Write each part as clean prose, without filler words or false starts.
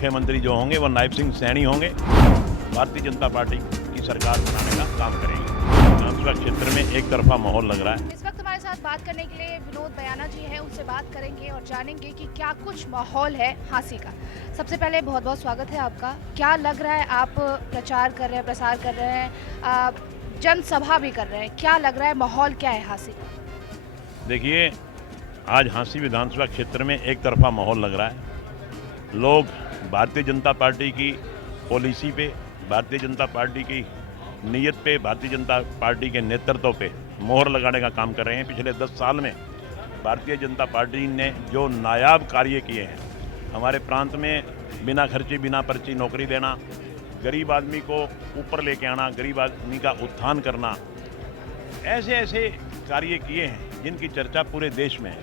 मुख्यमंत्री जो होंगे वो नायब सिंह सैनी होंगे। भारतीय जनता पार्टी की सरकार बनाने का काम करेंगे। विधानसभा क्षेत्र में एक तरफा माहौल लग रहा है। इस वक्त हमारे साथ बात करने के लिए विनोद बयाना जी हैं, उनसे बात करेंगे और जानेंगे कि क्या कुछ माहौल है हांसी का। सबसे पहले बहुत बहुत स्वागत है आपका। क्या लग रहा है, आप प्रचार कर रहे हैं, प्रसार कर रहे हैं, जनसभा भी कर रहे हैं, क्या लग रहा है, माहौल क्या है हांसी का? देखिए, आज हांसी विधानसभा क्षेत्र में एक तरफा माहौल लग रहा है। लोग भारतीय जनता पार्टी की पॉलिसी पे, भारतीय जनता पार्टी की नीयत पे, भारतीय जनता पार्टी के नेतृत्व पे मोहर लगाने का काम कर रहे हैं। पिछले 10 साल में भारतीय जनता पार्टी ने जो नायाब कार्य किए हैं, हमारे प्रांत में बिना खर्चे बिना पर्ची नौकरी देना, गरीब आदमी को ऊपर लेके आना, गरीब आदमी का उत्थान करना, ऐसे ऐसे कार्य किए हैं जिनकी चर्चा पूरे देश में है।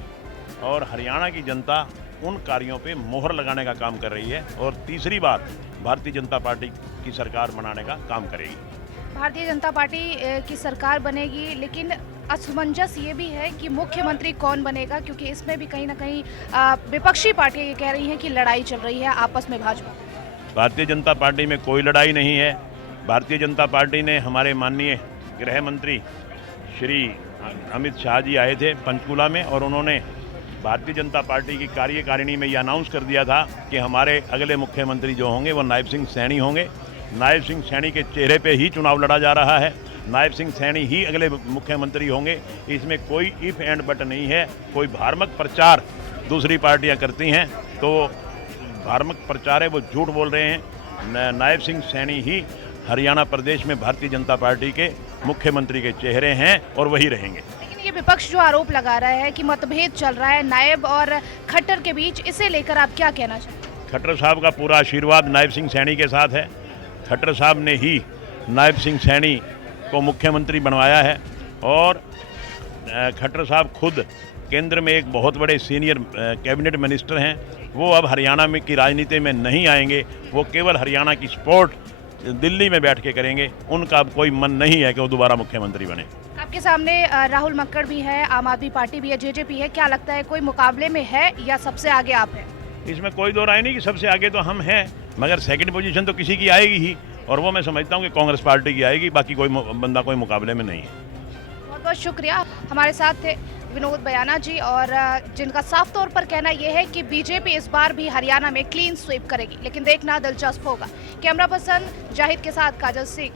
और हरियाणा की जनता उन कार्यों पे मोहर लगाने का काम कर रही है और तीसरी बार भारतीय जनता पार्टी की सरकार बनाने का काम करेगी। भारतीय जनता पार्टी की सरकार बनेगी, लेकिन असमंजस ये भी है कि मुख्यमंत्री कौन बनेगा, क्योंकि इसमें भी कहीं ना कहीं विपक्षी पार्टियां ये कह रही हैं कि लड़ाई चल रही है आपस में भाजपा। भारतीय जनता पार्टी में कोई लड़ाई नहीं है। भारतीय जनता पार्टी ने, हमारे माननीय गृह मंत्री श्री अमित शाह जी आए थे पंचकुला में और उन्होंने भारतीय जनता पार्टी की कार्यकारिणी में ये अनाउंस कर दिया था कि हमारे अगले मुख्यमंत्री जो होंगे वो नायब सिंह सैनी होंगे। नायब सिंह सैनी के चेहरे पे ही चुनाव लड़ा जा रहा है। नायब सिंह सैनी ही अगले मुख्यमंत्री होंगे। इसमें कोई इफ एंड बट नहीं है। कोई भ्रामक प्रचार दूसरी पार्टियां करती हैं तो भ्रामक प्रचार है, वो झूठ बोल रहे हैं। नायब सिंह सैनी ही हरियाणा प्रदेश में भारतीय जनता पार्टी के मुख्यमंत्री के चेहरे हैं और वही रहेंगे। लेकिन ये विपक्ष जो आरोप लगा रहा है कि मतभेद चल रहा है नायब और खट्टर के बीच, इसे लेकर आप क्या कहना चाहते हैं? खट्टर साहब का पूरा आशीर्वाद नायब सिंह सैनी के साथ है। खट्टर साहब ने ही नायब सिंह सैनी को मुख्यमंत्री बनवाया है और खट्टर साहब खुद केंद्र में एक बहुत बड़े सीनियर कैबिनेट मिनिस्टर हैं। वो अब हरियाणा में की राजनीति में नहीं आएंगे। वो केवल हरियाणा की सपोर्ट दिल्ली में बैठ के करेंगे। उनका अब कोई मन नहीं है कि वो दोबारा मुख्यमंत्री बने। आपके सामने राहुल मक्कड़ भी है, आम आदमी पार्टी भी है, जेजेपी है। क्या लगता है, कोई मुकाबले में है या सबसे आगे आप हैं? इसमें कोई दो राय नहीं कि सबसे आगे तो हम हैं, मगर सेकंड पोजीशन तो किसी की आएगी ही और वो मैं समझता हूँ कि कांग्रेस पार्टी की आएगी। बाकी कोई बंदा कोई मुकाबले में नहीं है। बहुत बहुत शुक्रिया। हमारे साथ थे विनोद बयाना जी, और जिनका साफ तौर पर कहना यह है कि बीजेपी इस बार भी हरियाणा में क्लीन स्वीप करेगी, लेकिन देखना दिलचस्प होगा। कैमरा पर्सन जाहिद के साथ काजल सिंह।